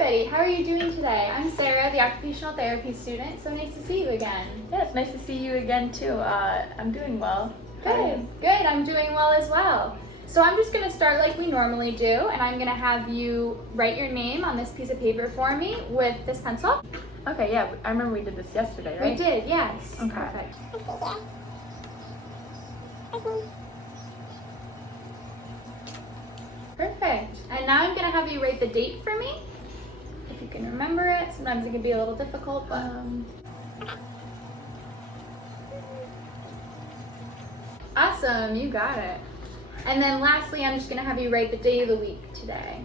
Betty, how are you doing today? I'm Sarah, the occupational therapy student, so nice to see you again. Yeah, it's nice to see you again too. I'm doing well. Good, I'm doing well as well. So I'm just going to start like we normally do, and I'm going to have you write your name on this piece of paper for me with this pencil. Okay, yeah, I remember we did this yesterday, right? We did, yes. Okay. Perfect. Perfect. And now I'm going to have you write the date for me, if you can remember it. Sometimes it can be a little difficult, but... Awesome, you got it. And then lastly, I'm just going to have you write the day of the week today.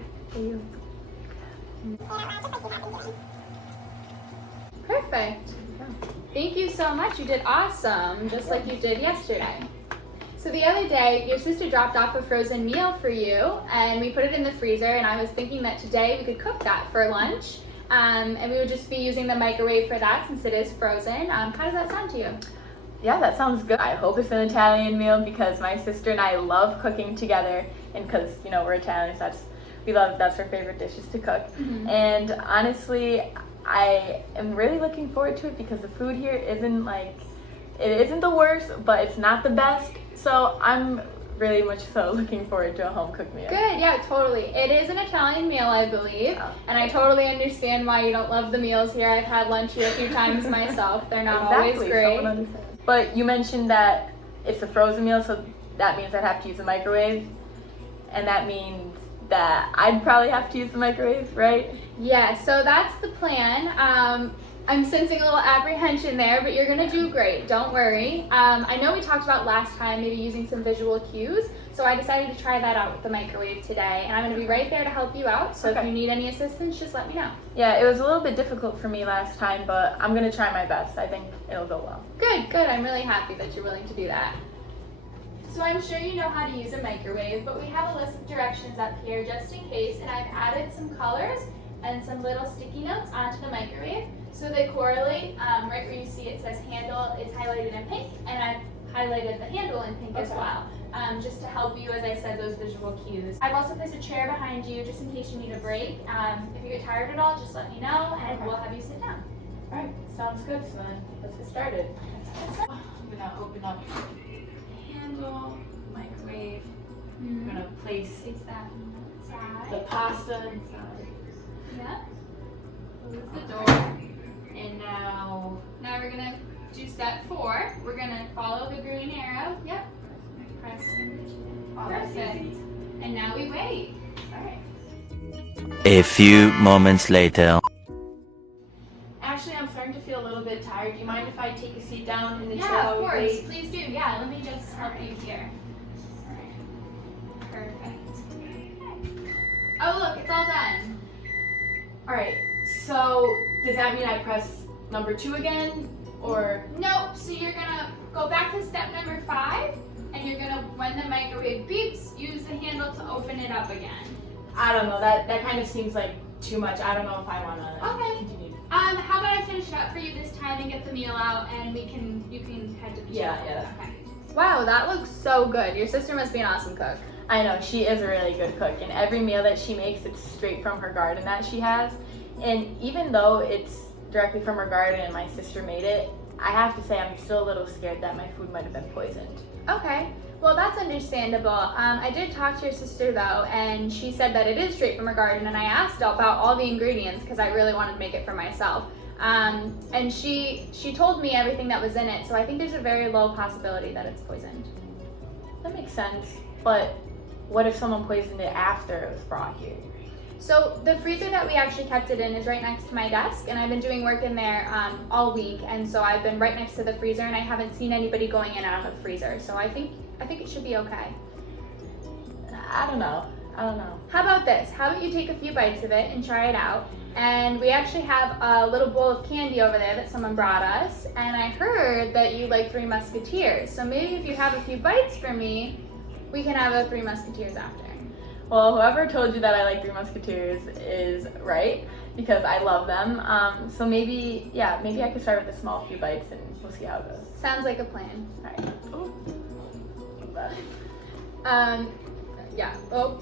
Perfect. Thank you so much. You did awesome, just like you did yesterday. So the other day, your sister dropped off a frozen meal for you, and we put it in the freezer, and I was thinking that today we could cook that for lunch, and we would just be using the microwave for that since it is frozen. How does that sound to you? Yeah, that sounds good. I hope it's an Italian meal because my sister and I love cooking together, and because, you know, we're Italians, that's our favorite dishes to cook. Mm-hmm. And honestly, I am really looking forward to it because the food here isn't the worst, but it's not the best. So I'm really much so looking forward to a home cooked meal. Good, yeah, totally. It is an Italian meal, I believe, and I totally understand why you don't love the meals here. I've had lunch here a few times myself. They're not always great. But you mentioned that it's a frozen meal, so that means I'd have to use a microwave, and that means that I'd probably have to use the microwave, right? Yeah, so that's the plan. I'm sensing a little apprehension there, but you're gonna do great, don't worry. I know we talked about last time maybe using some visual cues, so I decided to try that out with the microwave today, and I'm gonna be right there to help you out, so if you need any assistance, just let me know. Yeah, it was a little bit difficult for me last time, but I'm gonna try my best. I think it'll go well. Good, I'm really happy that you're willing to do that. So I'm sure you know how to use a microwave, but we have a list of directions up here just in case, and I've added some colors and some little sticky notes onto the microwave so they correlate. Right where you see it says handle, it's highlighted in pink, and I've highlighted the handle in pink as well, just to help you, as I said, those visual cues. I've also placed a chair behind you just in case you need a break. If you get tired at all, just let me know, and we'll have you sit down. All right, sounds good, so then let's get started. I'm gonna open up handle, microwave. I'm gonna place that inside. the pasta inside. Yeah. Close the door. And now we're gonna do step 4. We're gonna follow the green arrow. Yep. Press. Perfect. And now we wait. All right. A few moments later. Actually, I'm starting to feel a little bit tired. Do you mind if I take a seat down in the chair? Yeah, of course. Please do. Yeah, let me just help you here. Perfect. Oh, look, it's all done. Alright, so does that mean I press number 2 again? Or? Nope, so you're gonna go back to step number 5, and you're gonna, when the microwave beeps, use the handle to open it up again. I don't know, that kind of seems like too much. I don't know if I wanna continue. How about I finish it up for you this time and get the meal out, and you can head to the Yeah. Okay. Wow, that looks so good. Your sister must be an awesome cook. I know, she is a really good cook, and every meal that she makes, it's straight from her garden that she has. And even though it's directly from her garden and my sister made it, I have to say I'm still a little scared that my food might have been poisoned. Okay, well that's understandable. I did talk to your sister though, and she said that it is straight from her garden, and I asked about all the ingredients because I really wanted to make it for myself. And she told me everything that was in it, so I think there's a very low possibility that it's poisoned. That makes sense, but what if someone poisoned it after it was brought here? So the freezer that we actually kept it in is right next to my desk, and I've been doing work in there all week, and so I've been right next to the freezer, and I haven't seen anybody going in and out of the freezer, so I think it should be okay. I don't know. How about this? How about you take a few bites of it and try it out? And we actually have a little bowl of candy over there that someone brought us, and I heard that you like Three Musketeers, so maybe if you have a few bites for me, we can have a Three Musketeers after. Well, whoever told you that I like Three Musketeers is right, because I love them. So maybe I could start with a small few bites and we'll see how it goes. Sounds like a plan. All right. Oh. Yeah. Oh.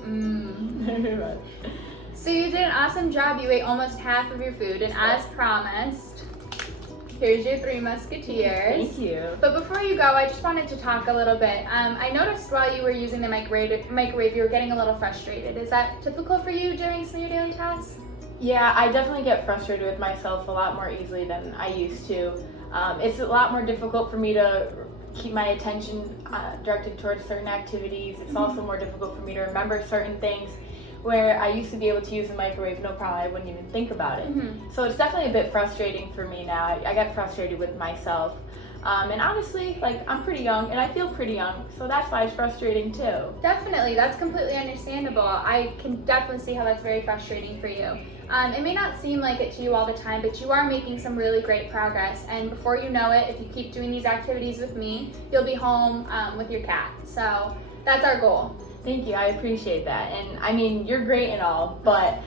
So you did an awesome job. You ate almost half of your food, and as promised, here's your 3 Musketeers. Thank you. But before you go, I just wanted to talk a little bit. I noticed while you were using the microwave, you were getting a little frustrated. Is that typical for you during some of your daily tasks? Yeah, I definitely get frustrated with myself a lot more easily than I used to. It's a lot more difficult for me to keep my attention directed towards certain activities. It's also more difficult for me to remember certain things where I used to be able to use the microwave, no problem, I wouldn't even think about it. So it's definitely a bit frustrating for me now. I get frustrated with myself. And honestly, like, I'm pretty young and I feel pretty young, so that's why it's frustrating too. Definitely, that's completely understandable. I can definitely see how that's very frustrating for you. It may not seem like it to you all the time, but you are making some really great progress. And before you know it, if you keep doing these activities with me, you'll be home with your cat. So that's our goal. Thank you, I appreciate that. And I mean, you're great and all, but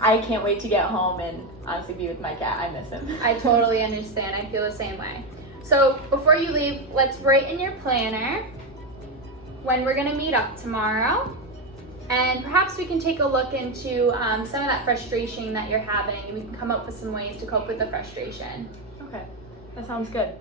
I can't wait to get home and honestly be with my cat. I miss him. I totally understand. I feel the same way. So before you leave, let's write in your planner when we're gonna meet up tomorrow. And perhaps we can take a look into some of that frustration that you're having, and we can come up with some ways to cope with the frustration. Okay, that sounds good.